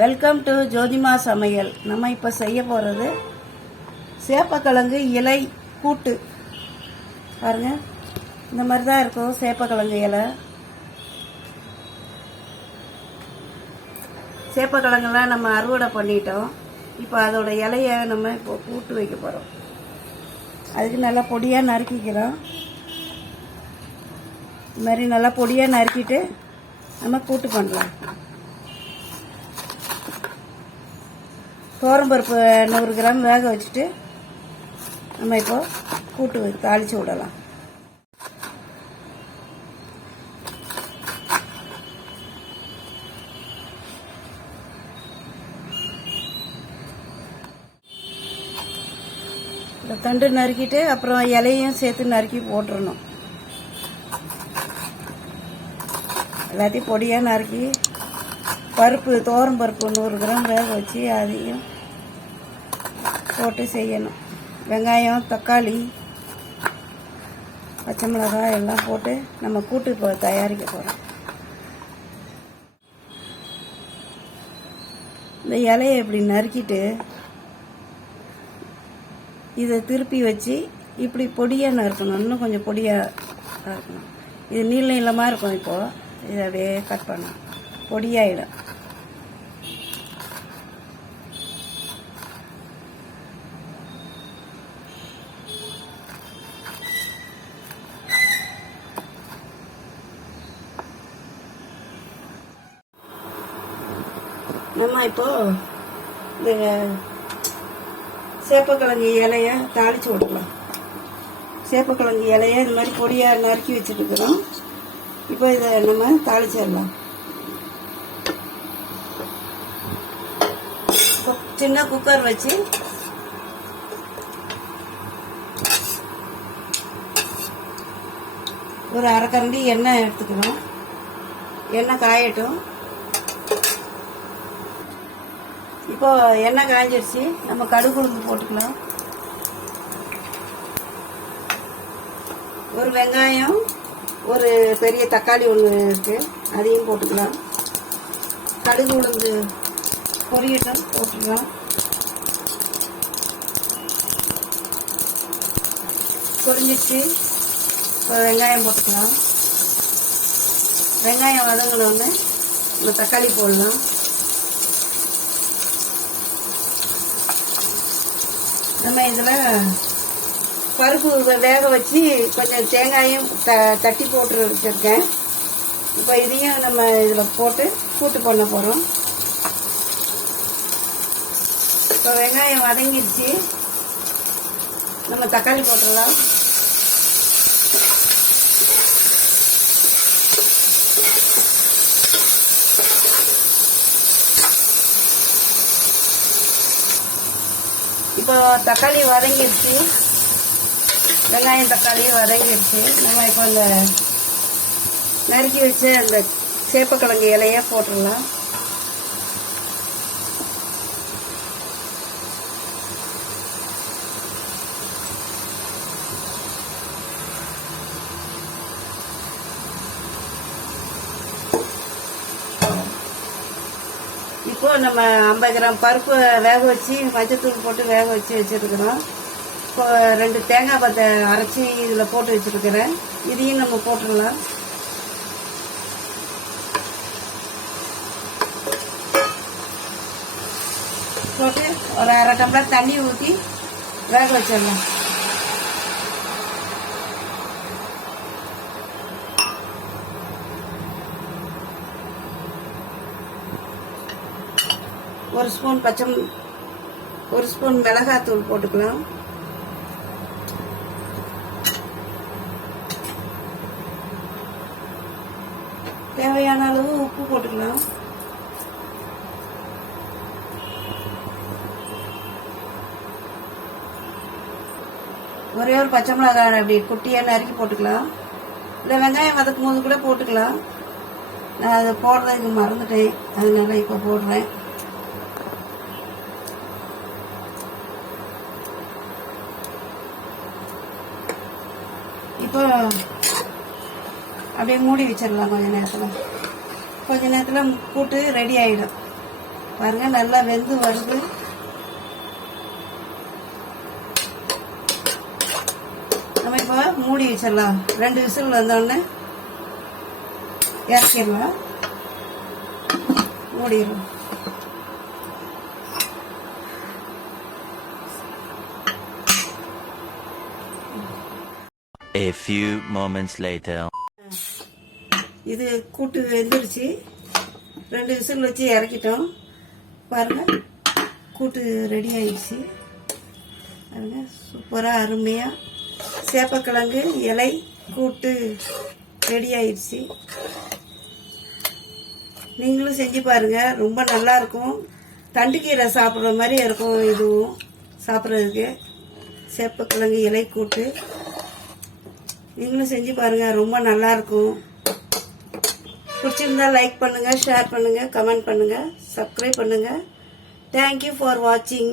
Welcome to ஜோதிமா சமையல். நம்ம இப்போ செய்ய போகிறது சேப்பக்கிழங்கு இலை கூட்டு. பாருங்க, இந்த மாதிரி தான் இருக்கும் சேப்பக்கிழங்கு இலை. சேப்பக்கிழங்குலாம் நம்ம அறுவடை பண்ணிட்டோம். இப்போ அதோட இலையை நம்ம இப்போ கூட்டு வைக்க போகிறோம். அதுக்கு நல்லா பொடியாக நறுக்கிக்கிறோம். இது மாதிரி நல்லா பொடியாக நறுக்கிட்டு நம்ம கூட்டு பண்ணலாம். தோரம்பருப்பு 100 கிராம் வேக வச்சுட்டு நம்ம இப்போ கூட்டு தாளித்து விடலாம். இந்த தண்டு நறுக்கிட்டு அப்புறம் இலையும் சேர்த்து நறுக்கி போட்டுடணும். எல்லாத்தையும் பொடியாக நறுக்கி பருப்பு தோரம்பருப்பு 100 கிராம் வேக வச்சு அதையும் போட்டு செய்யணும். வெங்காயம், தக்காளி, பச்சை மிளகாய் எல்லாம் போட்டு நம்ம கூட்டு இப்போ தயாரிக்க போகிறோம். இந்த இலையை இப்படி நறுக்கிட்டு இதை திருப்பி வச்சு இப்படி பொடியாக நறுக்கணும். இன்னும் கொஞ்சம் பொடியாக நறுக்கணும். இது நீள நீளமாக இருக்கும். இப்போது இதை அப்படியே கட் பண்ணணும். பொடியாயிடும். நம்ம இப்போ இந்த சேப்பக்கிழங்கு இலைய தாளிச்சு விடலாம். சேப்பக்கிழங்கு இலைய இந்த மாதிரி பொடியாக நறுக்கி வச்சுட்டு இருக்கிறோம். இப்போ இதை நம்ம தாளிச்சிடலாம். சின்ன குக்கர் வச்சு ஒரு அரை கரண்டி எண்ணெய் எடுத்துக்கணும். எண்ணெய் காயட்டும். இப்போ எண்ணெய் காய்ஞ்சிடுச்சு. நம்ம கடுகு உளுந்து போட்டுக்கலாம். ஒரு வெங்காயம், ஒரு பெரிய தக்காளி ஒன்று இருக்கு, அதையும் போட்டுக்கலாம். கடுகு உளுந்து பொரியட்டும், போட்டுக்கலாம். பொரிஞ்சிச்சு. இப்போ வெங்காயம் போட்டுக்கலாம். வெங்காயம் வதங்கினோடனே நம்ம தக்காளி போடலாம். நம்ம இதில் பருப்பு வேக வச்சு கொஞ்சம் தேங்காயும் தட்டி போட்டு வச்சுருக்கேன். இப்போ இதையும் நம்ம இதில் போட்டு கூட்டு பண்ண போகிறோம். இப்போ வெங்காயம் வதங்கிடுச்சு. நம்ம தக்காளி போட்டுடலாம். இப்போ தக்காளி வதங்கிடுச்சு. வெங்காயம் தக்காளி வதங்கிடுச்சு. நம்ம இப்போ இந்த நறுக்கி வச்ச அந்த சேப்பக்கிழங்கு இலைய போட்டுடலாம். இப்போ நம்ம 50 கிராம் பருப்பு வேக வச்சு மஞ்சத்தூள் போட்டு வேக வச்சு வச்சுருக்கிறோம். இப்போ 2 தேங்காய் பத்தை அரைச்சி இதில் போட்டு வச்சுருக்கிறேன். இதையும் நம்ம போட்டுடலாம். போட்டு ஒரு அரை டம்ளர் தண்ணி ஊற்றி வேக வச்சிடலாம். ஒரு ஸ்பூன் மிளகாத்தூள் போட்டுக்கலாம். தேவையான அளவு உப்பு போட்டுக்கலாம். ஒரே ஒரு பச்சை மிளகாய் அப்படி குட்டியாக நறுக்கி போட்டுக்கலாம். இல்லை வெங்காயம் வதக்கும் போது கூட போட்டுக்கலாம். நான் அதை போடுறதுக்கு மறந்துட்டேன், அதனால இப்போ போடுறேன். இப்போ அப்படியே மூடி வச்சிடலாம். கொஞ்ச நேரத்தில் கூட்டு ரெடி ஆகிடும். பாருங்க நல்லா வெந்து வருது. நம்ம இப்போ மூடி வச்சிடலாம். 2 விசில் வந்தோடனே இறக்கிடலாம். மூடிடும். A few moments later. இது கூட்டு வெந்துருச்சு. 2 விசில் வச்சு இறக்கிட்டோம். பாருங்க கூட்டு ரெடி ஆயிடுச்சு. பாருங்க சூப்பராக அருமையாக சேப்பக்கிழங்கு இலை கூட்டு ரெடி ஆயிடுச்சு. நீங்களும் செஞ்சு பாருங்க. ரொம்ப நல்லா இருக்கும். தண்டுக்கீரை சாப்பிட்ற மாதிரி இருக்கும். இதுவும் சாப்பிட்றதுக்கு சேப்பக்கிழங்கு இலை கூட்டு நீங்களும் செஞ்சு பாருங்க. ரொம்ப நல்லா இருக்கும். பிடிச்சிருந்தா லைக் பண்ணுங்க, ஷேர் பண்ணுங்க, கமெண்ட் பண்ணுங்க, சப்ஸ்கிரைப் பண்ணுங்க. தேங்க்யூ ஃபார் வாட்சிங்.